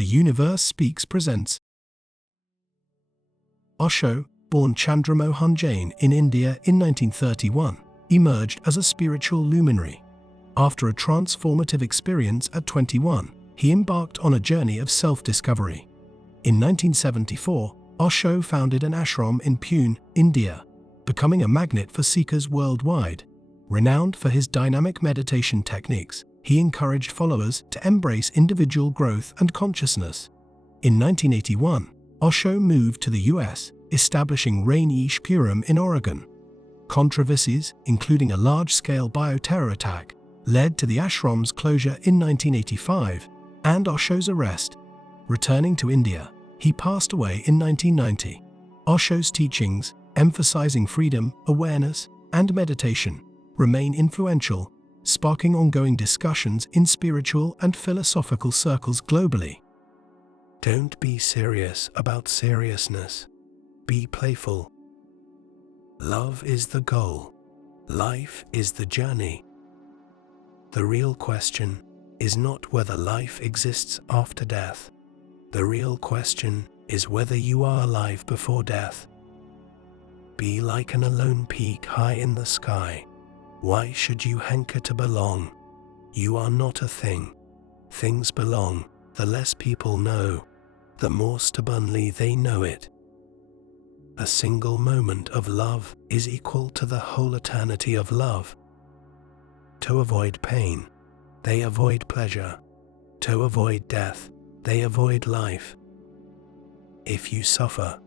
The Universe Speaks presents Osho, born Chandramohan Jain in India in 1931, emerged as a spiritual luminary. After a transformative experience at 21, he embarked on a journey of self-discovery. In 1974, Osho founded an ashram in Pune, India, becoming a magnet for seekers worldwide. Renowned for his dynamic meditation techniques, he encouraged followers to embrace individual growth and consciousness. In 1981, Osho moved to the US, establishing Rain Puram in Oregon. Controversies, including a large-scale bioterror attack, led to the ashram's closure in 1985 and Osho's arrest. Returning to India, he passed away in 1990. Osho's teachings, emphasizing freedom, awareness, and meditation, remain influential, sparking ongoing discussions in spiritual and philosophical circles globally. Don't be serious about seriousness. Be playful. Love is the goal. Life is the journey. The real question is not whether life exists after death. The real question is whether you are alive before death. Be like an alone peak high in the sky. Why should you hanker to belong? You are not a thing. Things belong. The less people know, the more stubbornly they know it. A single moment of love is equal to the whole eternity of love. To avoid pain, they avoid pleasure. To avoid death, they avoid life. If you suffer,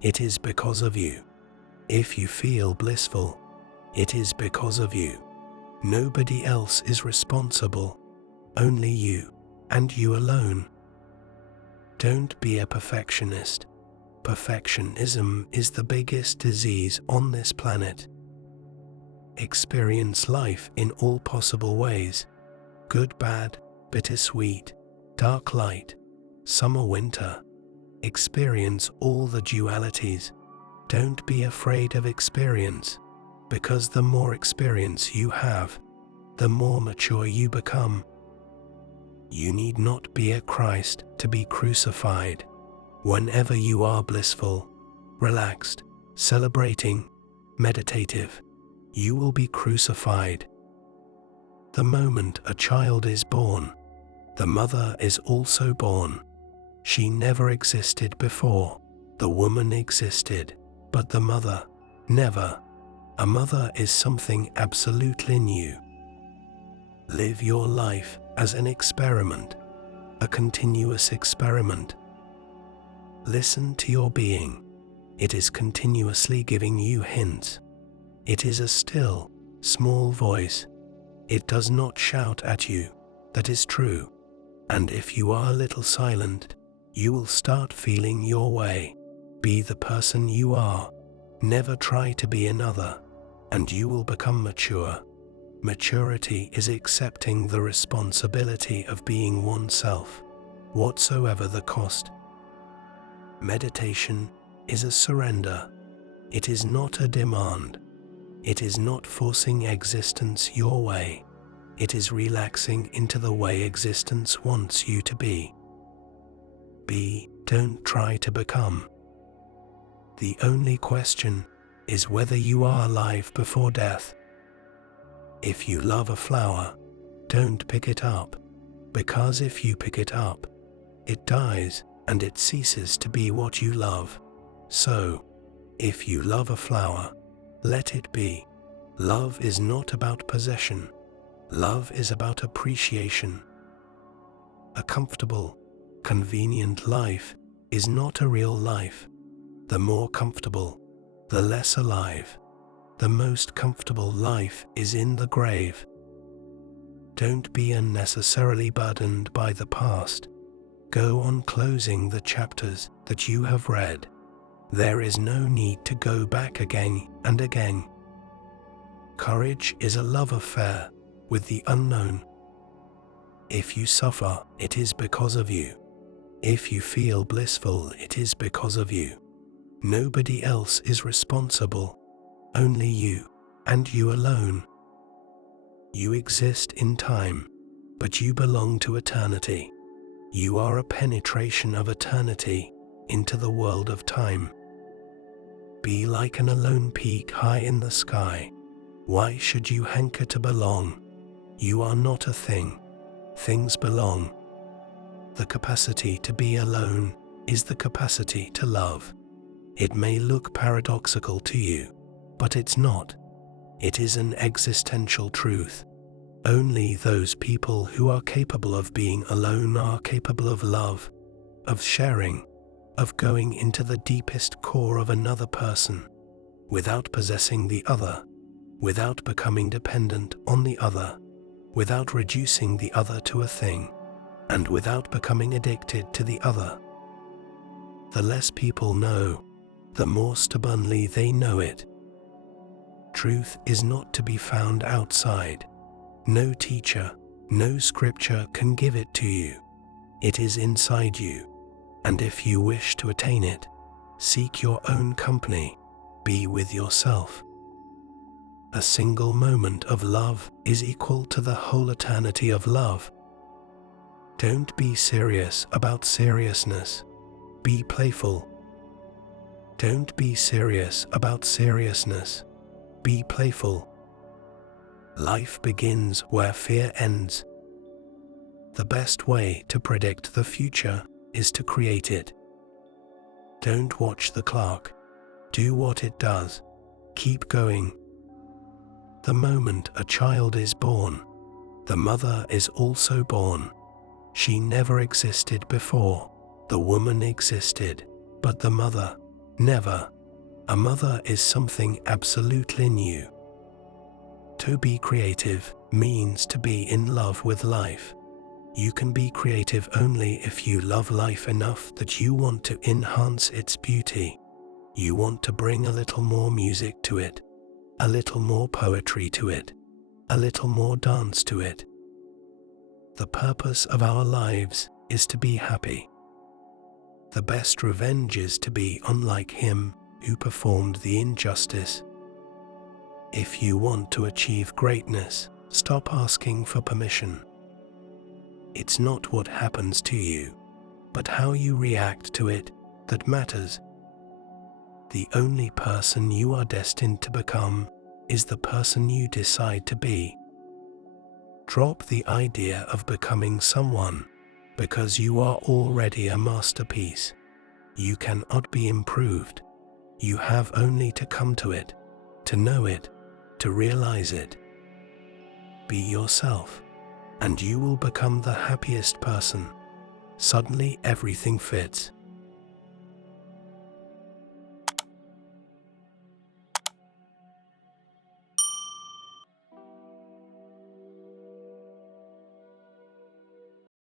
it is because of you. If you feel blissful, it is because of you. Nobody else is responsible, only you, and you alone. Don't be a perfectionist. Perfectionism is the biggest disease on this planet. Experience life in all possible ways: good, bad, bittersweet, dark, light, summer, winter. Experience all the dualities. Don't be afraid of experience, because the more experience you have, the more mature you become. You need not be a Christ to be crucified. Whenever you are blissful, relaxed, celebrating, meditative, you will be crucified. The moment a child is born, the mother is also born. She never existed before. The woman existed, but the mother, never. A mother is something absolutely new. Live your life as an experiment, a continuous experiment. Listen to your being. It is continuously giving you hints. It is a still, small voice. It does not shout at you. That is true. And if you are a little silent, you will start feeling your way. Be the person you are. Never try to be another, and you will become mature. Maturity is accepting the responsibility of being oneself, whatsoever the cost. Meditation is a surrender. It is not a demand. It is not forcing existence your way. It is relaxing into the way existence wants you to be. Be, don't try to become. The only question is whether you are alive before death. If you love a flower, don't pick it up, because if you pick it up, it dies and it ceases to be what you love. So, if you love a flower, let it be. Love is not about possession. Love is about appreciation. A comfortable, convenient life is not a real life. The more comfortable, the less alive. The most comfortable life is in the grave. Don't be unnecessarily burdened by the past. Go on closing the chapters that you have read. There is no need to go back again and again. Courage is a love affair with the unknown. If you suffer, it is because of you. If you feel blissful, it is because of you. Nobody else is responsible. Only you, and you alone. You exist in time, but you belong to eternity. You are a penetration of eternity into the world of time. Be like an alone peak high in the sky. Why should you hanker to belong? You are not a thing. Things belong. The capacity to be alone is the capacity to love. It may look paradoxical to you, but it's not. It is an existential truth. Only those people who are capable of being alone are capable of love, of sharing, of going into the deepest core of another person, without possessing the other, without becoming dependent on the other, without reducing the other to a thing, and without becoming addicted to the other. The less people know, the more stubbornly they know it. Truth is not to be found outside. No teacher, no scripture can give it to you. It is inside you, and if you wish to attain it, seek your own company, be with yourself. A single moment of love is equal to the whole eternity of love. Don't be serious about seriousness. Be playful. Don't be serious about seriousness. Be playful. Life begins where fear ends. The best way to predict the future is to create it. Don't watch the clock. Do what it does. Keep going. The moment a child is born, the mother is also born. She never existed before. The woman existed, but the mother, never. A mother is something absolutely new. To be creative means to be in love with life. You can be creative only if you love life enough that you want to enhance its beauty. You want to bring a little more music to it, a little more poetry to it, a little more dance to it. The purpose of our lives is to be happy. The best revenge is to be unlike him who performed the injustice. If you want to achieve greatness, stop asking for permission. It's not what happens to you, but how you react to it that matters. The only person you are destined to become is the person you decide to be. Drop the idea of becoming someone, because you are already a masterpiece. You cannot be improved. You have only to come to it, to know it, to realize it. Be yourself, and you will become the happiest person. Suddenly everything fits.